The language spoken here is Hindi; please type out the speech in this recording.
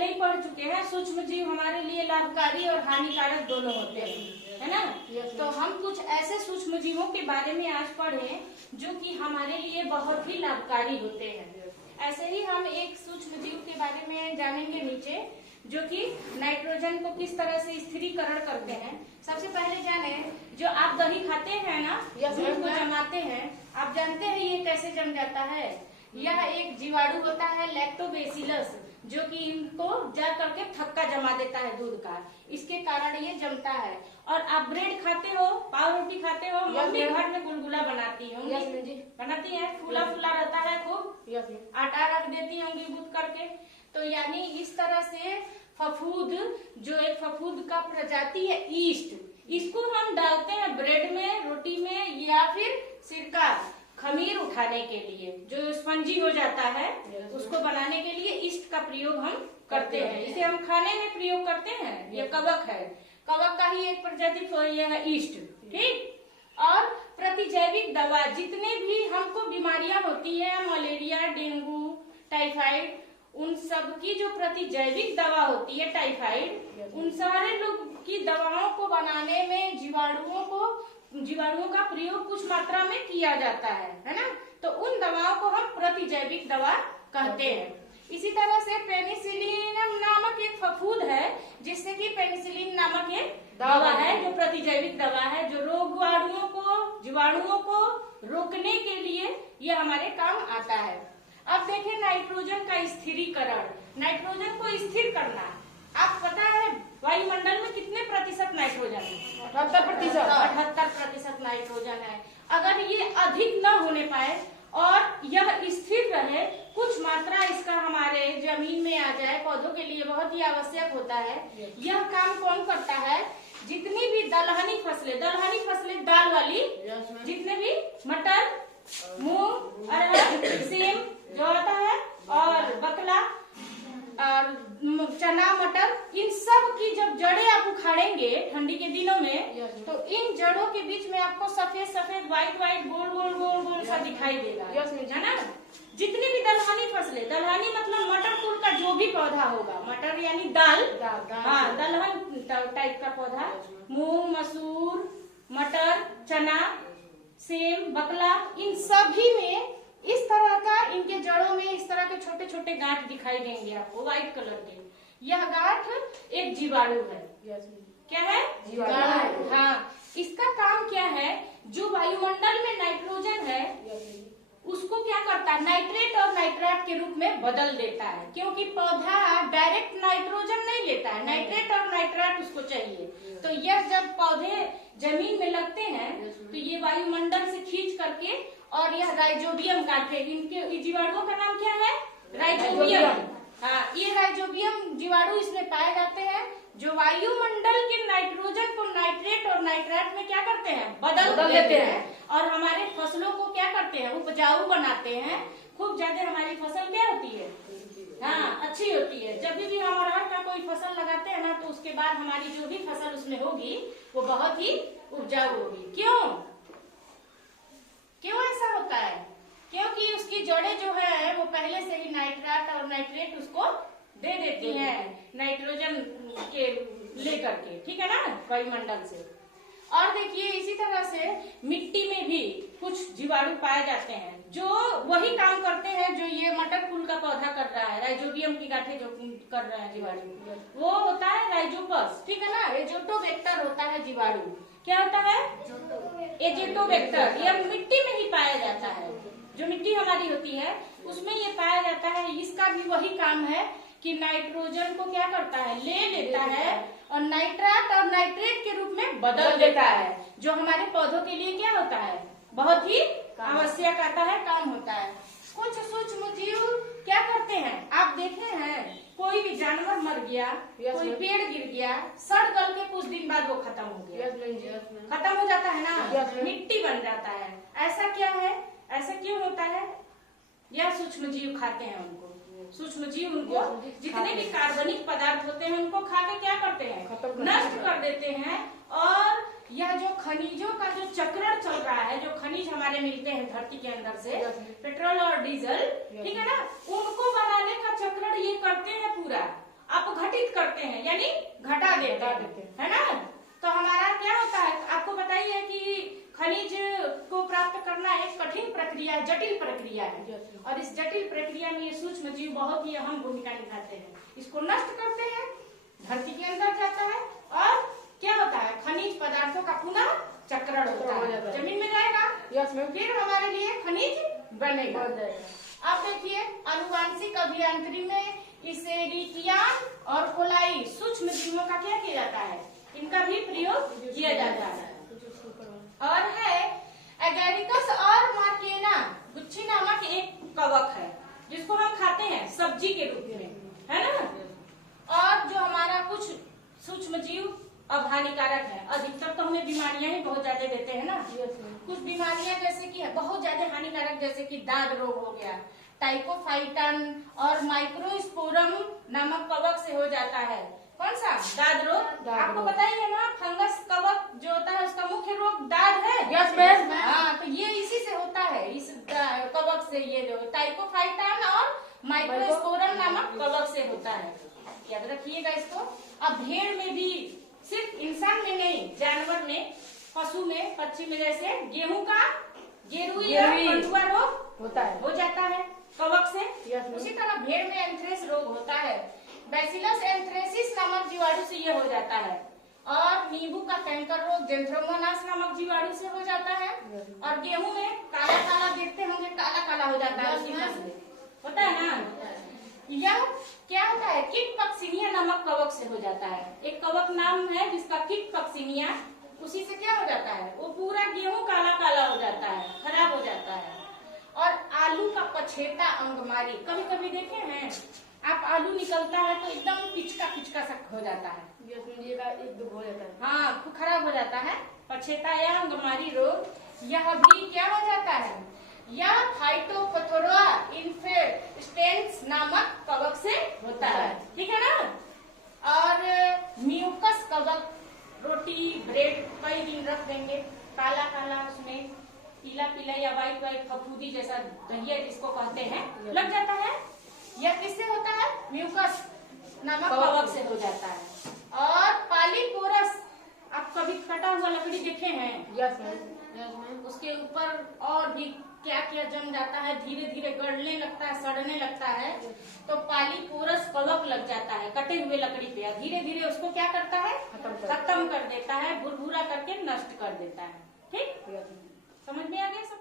पहले ही पढ़ चुके हैं, सूक्ष्म जीव हमारे लिए लाभकारी और हानिकारक दोनों होते हैं, है ना। तो हम कुछ ऐसे सूक्ष्म जीवों के बारे में आज पढ़े जो कि हमारे लिए बहुत ही लाभकारी होते हैं। ऐसे ही हम एक सूक्ष्म जीव के बारे में जानेंगे नीचे, जो कि नाइट्रोजन को किस तरह से स्थिरीकरण करते हैं। सबसे पहले जाने, जो आप दही खाते हैं ना, दूध को जमाते हैं, आप जानते हैं ये कैसे जम जाता है। यह एक जीवाणु होता है लैक्टोबैसिलस, जो कि इनको जा करके थक्का जमा देता है दूध का, इसके कारण ये जमता है। और आप ब्रेड खाते हो, पाव रोटी खाते हो, मम्मी घर में गुलगुला बनाती होंगी, बनाती है, फूला फूला रहता है, खूब आटा रख देती होंगी गूंथ करके। तो यानी इस तरह से फफूद, जो एक फफूद का प्रजाति है ईस्ट, इसको हम डालते हैं ब्रेड में, रोटी में, या फिर सिरका खमीर उठाने के लिए, जो स्पंजी हो जाता है उसको बनाने के लिए ईस्ट का प्रयोग हम करते हैं। इसे हम खाने में प्रयोग करते हैं। यह कवक है, कवक का ही एक प्रजाति यह है ईस्ट, ठीक। और प्रतिजैविक दवा, जितने भी हमको बीमारियां होती है, मलेरिया, डेंगू, टाइफाइड, उन सब की जो प्रतिजैविक दवा होती है टाइफाइड, उन सारे लोग की दवाओं को बनाने में जीवाणुओं का प्रयोग कुछ मात्रा में किया जाता है ना। तो उन दवाओं को हम प्रतिजैविक दवा कहते हैं। इसी तरह से पेनिसिलिन नामक एक फफूद है, जिससे कि पेनिसिलिन नामक एक दवा है जो प्रतिजैविक दवा है, जो रोगाणुओं को, जीवाणुओं को रोकने के लिए यह हमारे काम आता है। अब देखें नाइट्रोजन का स्थिरीकरण, नाइट्रोजन को स्थिर करना। आप पता है वायुमंडल में कितने प्रतिशत नाइट्रोजन है? 78% नाइट्रोजन है। अगर ये अधिक न होने पाए और यह स्थिर रहे, कुछ मात्रा इसका हमारे जमीन में आ जाए, पौधों के लिए बहुत ही आवश्यक होता है। यह काम कौन करता है? जितनी भी दलहनी फसलें दाल वाली, जितने भी मटर, मूंग, अरहर, सेम जो आता है, और बकला और चना, मटर, इन सब की जब जड़ें आप उखाड़ेंगे ठंडी के दिनों में, तो इन जड़ों के बीच में आपको सफेद सफेद, व्हाइट व्हाइट, गोल गोल गोल गोल सा दिखाई देगा, है ना। जितनी भी दलहनी फसलें, दलहनी मतलब मटर कुल का जो भी पौधा होगा, मटर यानी दाल, हाँ, दलहन टाइप का पौधा, मूंग, मसूर, मटर, चना, सेम, बकला, इन सभी में इस तरह का, इनके जड़ों में इस तरह के छोटे छोटे गांठ दिखाई देंगे आपको, व्हाइट कलर के। यह गांठ एक जीवाणु है। क्या है? जीवाणु। हाँ, इसका काम क्या है? जो वायुमंडल में नाइट्रोजन है उसको क्या करता है? नाइट्रेट और नाइट्राट के रूप में बदल देता है, क्योंकि पौधा डायरेक्ट नाइट्रोजन नहीं लेता है, नाइट्रेट और नाइट्राट उसको चाहिए। तो यह जब पौधे जमीन में लगते हैं तो ये वायुमंडल से खींच करके, और यह राइजोबियम गांठे, इनके जीवाणुओं का नाम क्या है? राइजोबियम। हाँ, ये राइजोबियम जीवाणु इसमें पाए जाते हैं, जो वायुमंडल के नाइट्रोजन को नाइट्रेट और नाइट्राट में क्या करते हैं? बदल देते हैं, और हमारे फसलों को क्या करते हैं? उपजाऊ बनाते हैं। खूब ज्यादा हमारी फसल क्या होती है? हाँ, अच्छी होती है। जब भी हम अरहर का कोई फसल लगाते हैं ना, तो उसके बाद हमारी जो भी फसल उसमें होगी वो बहुत ही उपजाऊ होगी। क्यों ऐसा होता है? क्योंकि उसकी जड़ें जो है वो पहले से ही नाइट्राट और नाइट्रेट उसको दे देती हैं नाइट्रोजन के लेकर के, ठीक है ना, वायुमंडल से। और देखिए इसी तरह से मिट्टी में भी कुछ जीवाणु पाए जाते हैं जो वही काम करते हैं जो ये मटर फूल का पौधा कर रहा है, राइजोबियम की गांठें जो कर रहा है जीवाणु, वो होता है राइजोपस, ठीक है ना। एजोटोबैक्टर होता है जीवाणु। क्या होता है? एजोटोबैक्टर। यह मिट्टी में ही पाया जाता है, जो मिट्टी हमारी होती है उसमें ये पाया जाता है। इसका भी वही काम है कि नाइट्रोजन को क्या करता है? ले लेता है और नाइट्राट और नाइट्रेट के रूप में बदल देता है, जो हमारे पौधों के लिए क्या होता है? बहुत ही आवश्यक आता है, काम होता है। कुछ सूक्ष्म जीव क्या करते हैं? आप देखे हैं कोई भी जानवर मर गया, कोई पेड़ गिर गया, सड़ गल के कुछ दिन बाद वो खत्म हो गया, खत्म हो जाता है ना, मिट्टी बन जाता है। ऐसा क्या है? ऐसा क्यों होता है? यह सूक्ष्म जीव खाते हैं उनको। सूक्ष्म जीव उनको जितने भी कार्बनिक पदार्थ होते हैं उनको खा के क्या करते हैं? नष्ट कर देते हैं। और यह जो खनिजों का जो चक्रण चल रहा है, जो खनिज हमारे मिलते हैं धरती के अंदर से, पेट्रोल और डीजल, ठीक है ना, उनको बनाने का चक्रण ये करते हैं पूरा। करते हैं, यानी घटा देते हैं, है ना। तो हमारा क्या होता है, आपको बताइए कि खनिज को प्राप्त करना एक कठिन प्रक्रिया है, जटिल प्रक्रिया है, और इस जटिल प्रक्रिया में ये सूक्ष्म जीव बहुत ही अहम भूमिका निभाते हैं। इसको नष्ट करते हैं, धरती के अंदर जाता है, और क्या होता है, खनिज पदार्थों का पुनः चक्रण होता है, जमीन में जाएगा, फिर हमारे लिए खनिज बनेगा। अब देखिए आनुवांशिक अभियांत्रिकी में इसेरिटियन और कोलाई सूक्ष्म जीवों का क्या किया जाता है, इनका भी प्रयोग किया जाता है। और है एगेरिकस और मार्केना गुच्छी नामक एक कवक है, जिसको हम खाते हैं सब्जी के रूप में, है ना। और जो हमारा कुछ सूक्ष्म जीव अब हानिकारक है, अधिकतर तो हमें बीमारियां ही बहुत ज्यादा देते हैं ना। कुछ बीमारियां जैसे कि बहुत ज्यादा हानिकारक, जैसे कि दाद रोग हो गया, टाइकोफाइटन और माइक्रोस्पोरम नामक कवक से हो जाता है। कौन सा? दाद रोग। आपको बताइए ना, फंगस कवक जो होता है उसका मुख्य रोग दाद है। Yes ma'am. हाँ, तो ये इसी से होता है, इस कवक से, ये जो टाइकोफाइटन और माइक्रोस्पोरम नामक कवक से होता है, याद रखिएगा इसको। अब भेड़ में भी, सिर्फ इंसान में नहीं, जानवर में, पशु में, पक्षी में, जैसे गेहूं का गेरुई या पंडुआ रोग होता है, हो जाता है कवक से। उसी तरह भेड़ में एंथ्रेक्स रोग होता है, बैसिलस एंथ्रेसिस नामक जीवाणु से ये हो जाता है। और नींबू का कैंकर रोग जेंथ्रोमोनास नामक जीवाणु से हो जाता है। और गेहूं में काला काला देखते होंगे, काला काला हो जाता है, उसी से होता है ना। यह क्या होता है, कीट पक्सिनिया नामक कवक से हो जाता है। एक कवक नाम है जिसका कीट पक्सिनिया, उसी से क्या हो जाता है, वो पूरा गेहूं काला काला हो जाता है, खराब हो जाता है। और आलू का पछेता अंगमारी, कभी कभी देखे हैं आप, आलू निकलता है तो एकदम पिचका पिचका सा हो जाता है, एक दो हो जाता है, हाँ, खराब हो जाता है। पछेता या अंगमारी रोग यह भी क्या हो जाता है, यह फाइटोपथोरा इन्फेस्टेंस नामक कवक से होता है, ठीक है ना। और म्यूकस कवक रोटी ब्रेड कई दिन रख देंगे, काला काला उसमें पीला पीला या व्हाइट व्हाइट फफूदी जैसा दहिया जिसको कहते हैं, लग जाता है। यह किससे होता है, म्यूकस नामक कवक से हो जाता है। और पालीपोरस, आप कभी कटा हुआ लकड़ी देखे हैं? Yes ma'am. उसके ऊपर और भी क्या क्या जम जाता है, धीरे धीरे गलने लगता है, सड़ने लगता है, तो पालीपोरस कवक लग जाता है कटे हुए लकड़ी पे, धीरे धीरे उसको क्या करता है, खत्म कर देता है, भुरभुरा करके नष्ट कर देता है। ठीक, समझ में आ गया सब?